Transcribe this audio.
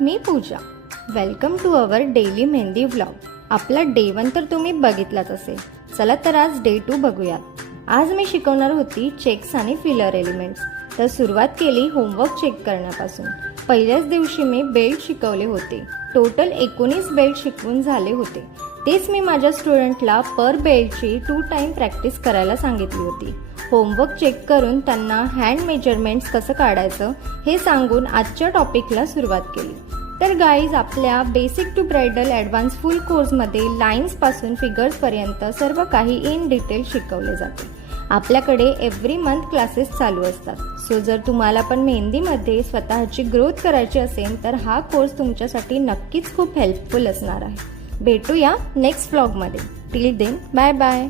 Me Pooja. Welcome to our daily mehndi vlog. आपला day 1 तर तुम्ही बघितलाच असेल. चला तर आज डे 2 बघूयात. आज मी शिकवणार होती चेक्स आणि फिलर एलिमेंट्स. तर सुरुवात केली होमवर्क चेक करण्यापासून. पहिल्याच दिवशी मी बेल्ट शिकवले होते. टोटल 19 बेल्ट शिकवून झाले होते. तेच मी माझ्या स्टुडंटला पर बेल्टची 2 टाइम प्रॅक्टिस करायला सांगितली होती. होमवर्क चेक करून त्यांना हँड मेजरमेंट्स कसं काढायचं हे सांगून आजच्या टॉपिकला सुरुवात केली. तर गाईज, आपल्या basic to bridal advance full कोर्समध्ये लाईन्सपासून फिगर्सपर्यंत सर्व काही इन डिटेल शिकवले जाते. आपल्याकडे एव्हरी मंथ क्लासेस चालू असतात. सो जर तुम्हाला पण मेहंदीमध्ये स्वतःची ग्रोथ करायची असेल तर हा कोर्स तुमच्यासाठी नक्कीच खूप हेल्पफुल असणार आहे. भेटूया नेक्स्ट व्लॉगमध्ये. Till then, bye bye.